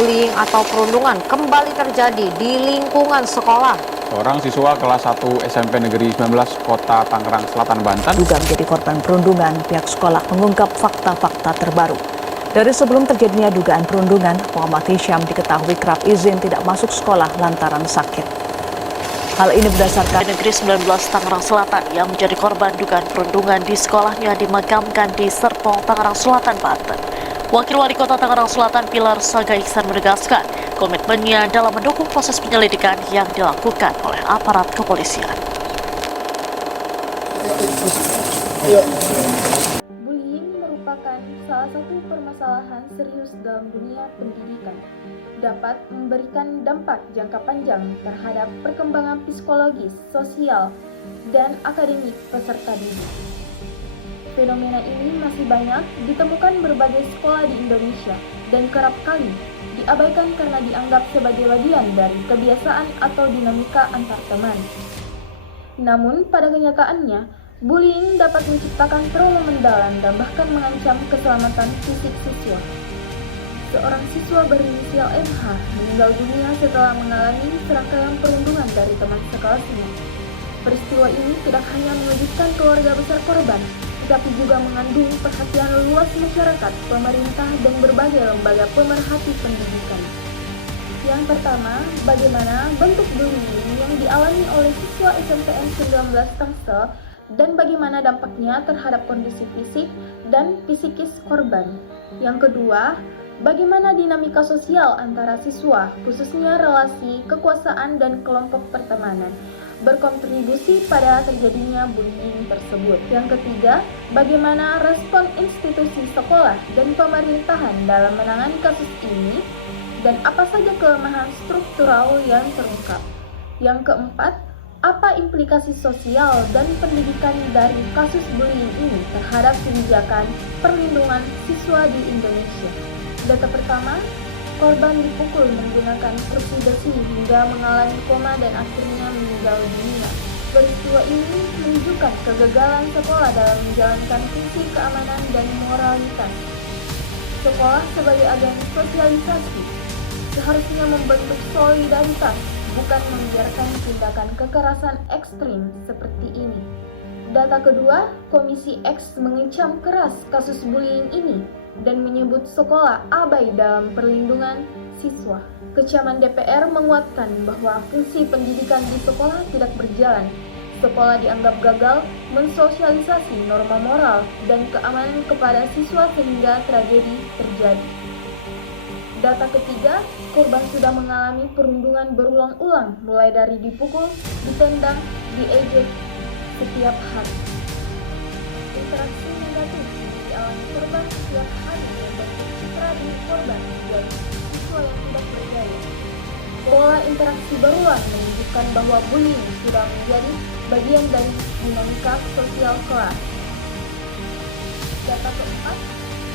bullying atau perundungan kembali terjadi di lingkungan sekolah. Seorang siswa kelas 1 SMP Negeri 19 Kota Tangerang Selatan, Banten juga menjadi korban perundungan. Pihak sekolah mengungkap fakta-fakta terbaru. Dari sebelum terjadinya dugaan perundungan, Muhammad Hisham diketahui kerap izin tidak masuk sekolah lantaran sakit. Hal ini berdasarkan Negeri 19 Tangerang Selatan yang menjadi korban dugaan perundungan di sekolahnya dimakamkan di Serpong, Tangerang Selatan, Banten. Wakil Wali Kota Tangerang Selatan Pilar Saga Iksan menegaskan komitmennya dalam mendukung proses penyelidikan yang dilakukan oleh aparat kepolisian. Bullying merupakan salah satu permasalahan serius dalam dunia pendidikan. Dapat memberikan dampak jangka panjang terhadap perkembangan psikologis, sosial, dan akademik peserta didik. Fenomena ini masih banyak ditemukan berbagai sekolah di Indonesia dan kerap kali diabaikan karena dianggap sebagai bagian dari kebiasaan atau dinamika antar teman. Namun pada kenyataannya, bullying dapat menciptakan trauma mendalam dan bahkan mengancam keselamatan fisik siswa. Seorang siswa berinisial MH meninggal dunia setelah mengalami serangkaian perundungan dari teman sekelasnya. Peristiwa ini tidak hanya mengejutkan keluarga besar korban, tetapi juga mengandung perhatian luas masyarakat, pemerintah, dan berbagai lembaga pemerhati pendidikan. Yang pertama, bagaimana bentuk bullying yang dialami oleh siswa SMPN 19 Tangsel dan bagaimana dampaknya terhadap kondisi fisik dan psikis korban. Yang kedua, bagaimana dinamika sosial antara siswa, khususnya relasi, kekuasaan, dan kelompok pertemanan, berkontribusi pada terjadinya bullying tersebut. Yang ketiga, bagaimana respon institusi sekolah dan pemerintahan dalam menangani kasus ini, dan apa saja kelemahan struktural yang terungkap. Yang keempat, apa implikasi sosial dan pendidikan dari kasus bullying ini terhadap kebijakan perlindungan siswa di Indonesia. Data pertama, korban dipukul menggunakan kursi besi hingga mengalami koma dan akhirnya meninggal dunia. Peristiwa ini menunjukkan kegagalan sekolah dalam menjalankan fungsi keamanan dan moralitas. Sekolah sebagai agen sosialisasi seharusnya membentuk solidaritas, bukan membiarkan tindakan kekerasan ekstrim seperti ini. Data kedua, Komisi X mengecam keras kasus bullying ini dan menyebut sekolah abai dalam perlindungan siswa. Kecaman DPR menguatkan bahwa fungsi pendidikan di sekolah tidak berjalan. Sekolah dianggap gagal mensosialisasi norma moral dan keamanan kepada siswa sehingga tragedi terjadi. Data ketiga, korban sudah mengalami perundungan berulang-ulang, mulai dari dipukul, ditendang, diejek setiap hari. Interaksi negatif dialami korban setiap hari membentuk citra diri korban menjadi siswa yang tidak berdaya. Pola interaksi berulang menunjukkan bahwa bullying sudah menjadi bagian dari dinamika sosial kelas. Data keempat,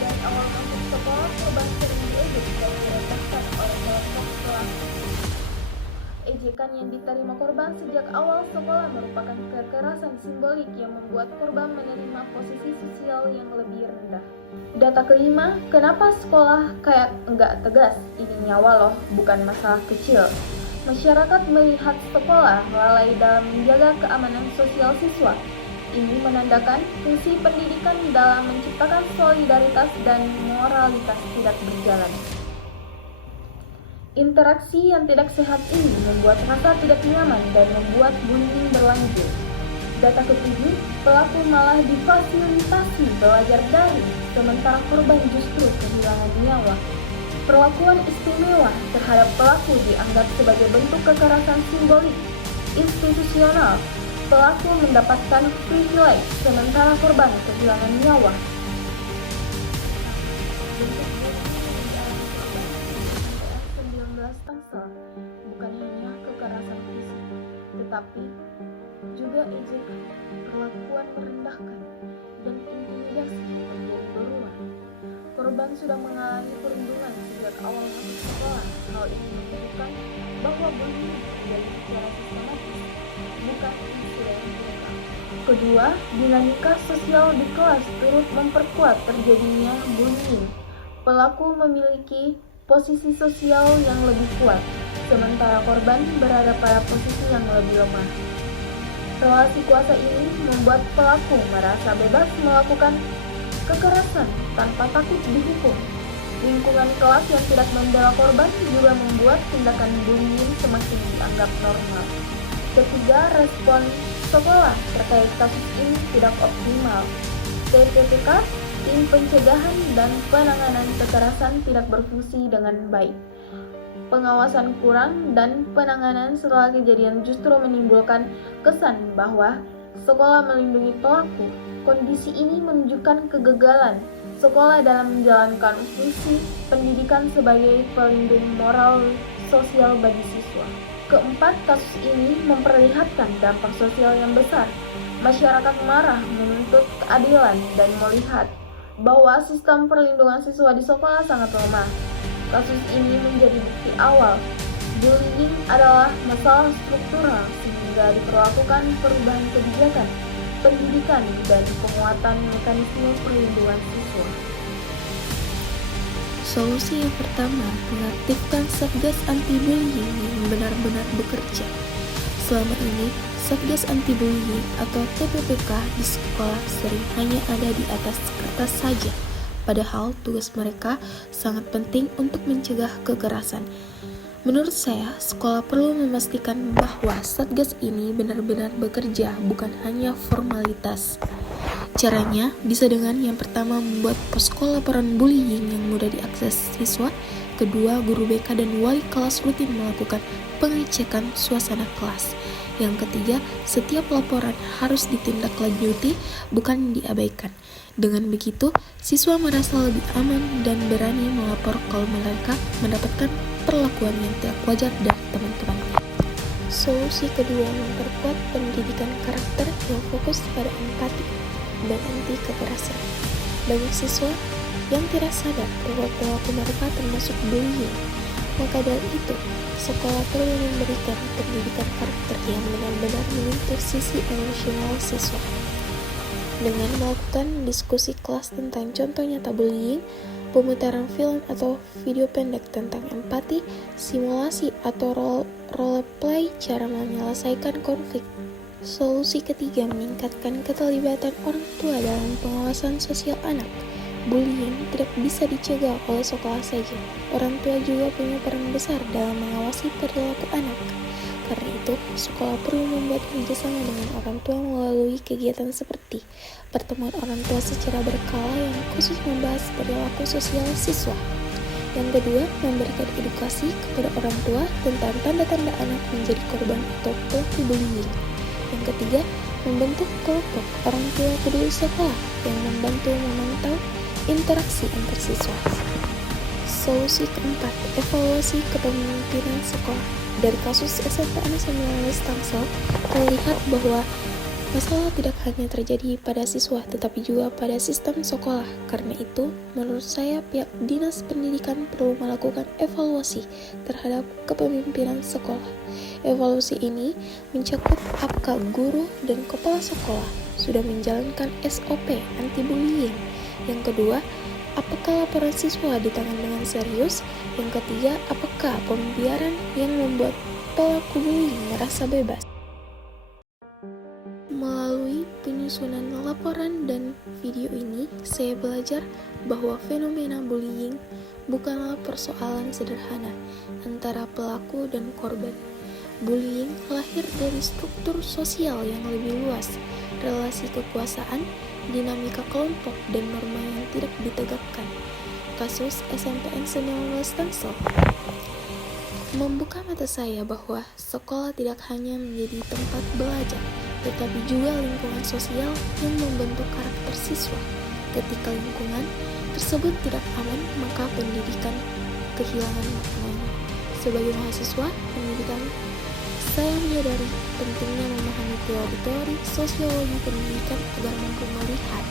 dari awal masuk sekolah, korban sering diejek dan direndahkan oleh kelompok kelas. Ejekan yang diterima korban sejak awal sekolah merupakan kekerasan simbolik yang membuat korban menerima posisi sosial yang lebih rendah. Data kelima, kenapa sekolah kayak enggak tegas? Ini nyawa loh, bukan masalah kecil. Masyarakat melihat sekolah lalai dalam menjaga keamanan sosial siswa. Ini menandakan fungsi pendidikan dalam menciptakan solidaritas dan moralitas tidak berjalan. Interaksi yang tidak sehat ini membuat rasa tidak nyaman dan membuat bullying berlanjut. Data ketujuh, pelaku malah difasilitasi belajar daring, sementara korban justru kehilangan nyawa. Perlakuan istimewa terhadap pelaku dianggap sebagai bentuk kekerasan simbolik, institusional. Pelaku mendapatkan privilege, sementara korban kehilangan nyawa. Tangsel bukan hanya kekerasan fisik, tetapi juga ejekan, perlakuan merendahkan, dan intimidasi menjadi berulang. Korban sudah mengalami perundungan sejak awal masuk sekolah. Hal ini menunjukkan bahwa bullying terjadi secara sistematis, bukan insiden lokal. Kedua, dinamika sosial di kelas turut memperkuat terjadinya bullying. Pelaku memiliki posisi sosial yang lebih kuat, sementara korban berada pada posisi yang lebih lemah. Relasi kuasa ini membuat pelaku merasa bebas melakukan kekerasan tanpa takut dihukum. Lingkungan kelas yang tidak membela korban juga membuat tindakan bullying semakin dianggap normal. Ketiga, respon sekolah terkait kasus ini tidak optimal. TPPK, Tim Pencegahan dan Penanganan Kekerasan, tidak berfungsi dengan baik. Pengawasan kurang dan penanganan setelah kejadian justru menimbulkan kesan bahwa sekolah melindungi pelaku. Kondisi ini menunjukkan kegagalan sekolah dalam menjalankan fungsi pendidikan sebagai pelindung moral sosial bagi siswa. Keempat, kasus ini memperlihatkan dampak sosial yang besar. Masyarakat marah menuntut keadilan dan melihat bahwa sistem perlindungan siswa di sekolah sangat lemah. Kasus ini menjadi bukti awal bullying adalah masalah struktural sehingga diperlakukan perubahan kebijakan, pendidikan, dan penguatan mekanisme perlindungan siswa. Solusi yang pertama, mengaktifkan Satgas Anti Bullying yang benar-benar bekerja. Selama ini, Satgas Anti Bullying atau TPPK di sekolah sering hanya ada di atas kertas saja. Padahal tugas mereka sangat penting untuk mencegah kekerasan. Menurut saya, sekolah perlu memastikan bahwa Satgas ini benar-benar bekerja, bukan hanya formalitas. Caranya bisa dengan yang pertama membuat posko laporan bullying yang mudah diakses siswa. Kedua, guru BK dan wali kelas rutin melakukan pengecekan suasana kelas. Yang ketiga, setiap laporan harus ditindaklanjuti, bukan diabaikan. Dengan begitu, siswa merasa lebih aman dan berani melapor kalau mereka mendapatkan perlakuan yang tidak wajar dari teman-temannya. Solusi kedua, memperkuat pendidikan karakter yang fokus pada empati dan anti kekerasan. Banyak siswa yang tidak sadar bahwa pelaku mereka termasuk bullying. Maka dari itu, sekolah perlu memberikan pendidikan karakter yang benar-benar menyentuh sisi emosional siswa. Dengan melakukan diskusi kelas tentang contoh nyata bullying, pemutaran film atau video pendek tentang empati, simulasi atau role play cara menyelesaikan konflik. Solusi ketiga, meningkatkan keterlibatan orang tua dalam pengawasan sosial anak. Bullying tidak bisa dicegah oleh sekolah saja. Orang tua juga punya peran besar dalam mengawasi perilaku anak. Karena itu, sekolah perlu membuat kerjasama dengan orang tua melalui kegiatan seperti pertemuan orang tua secara berkala yang khusus membahas perilaku sosial siswa. Yang kedua, memberikan edukasi kepada orang tua tentang tanda-tanda anak menjadi korban atau pelaku bullying. Yang ketiga, membentuk kelompok orang tua peduli sekolah yang membantu memantau interaksi antar siswa. Solusi keempat, evaluasi kepemimpinan sekolah. Dari kasus SMPN 19 Tangsel, terlihat bahwa masalah tidak hanya terjadi pada siswa, tetapi juga pada sistem sekolah. Karena itu, menurut saya pihak Dinas Pendidikan perlu melakukan evaluasi terhadap kepemimpinan sekolah. Evaluasi ini mencakup apakah guru dan kepala sekolah sudah menjalankan SOP anti-bullying. Yang kedua, apakah laporan siswa ditangani dengan serius? Yang ketiga, apakah pembiaran yang membuat pelaku bullying merasa bebas? Melalui penyusunan laporan dan video ini, saya belajar bahwa fenomena bullying bukanlah persoalan sederhana antara pelaku dan korban. Bullying lahir dari struktur sosial yang lebih luas, relasi kekuasaan, dinamika kelompok, dan norma yang tidak ditegakkan. Kasus SMPN 19 Tangsel membuka mata saya bahwa sekolah tidak hanya menjadi tempat belajar, tetapi juga lingkungan sosial yang membentuk karakter siswa. Ketika lingkungan tersebut tidak aman, maka pendidikan kehilangan maknanya. Sebagai mahasiswa pendidikan, saya menyadari pentingnya memahami teori-teori sosiologi pendidikan agar mampu melihat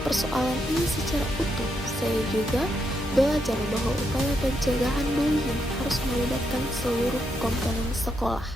persoalan ini secara utuh. Saya juga belajar bahwa upaya pencegahan bullying harus melibatkan seluruh komponen sekolah.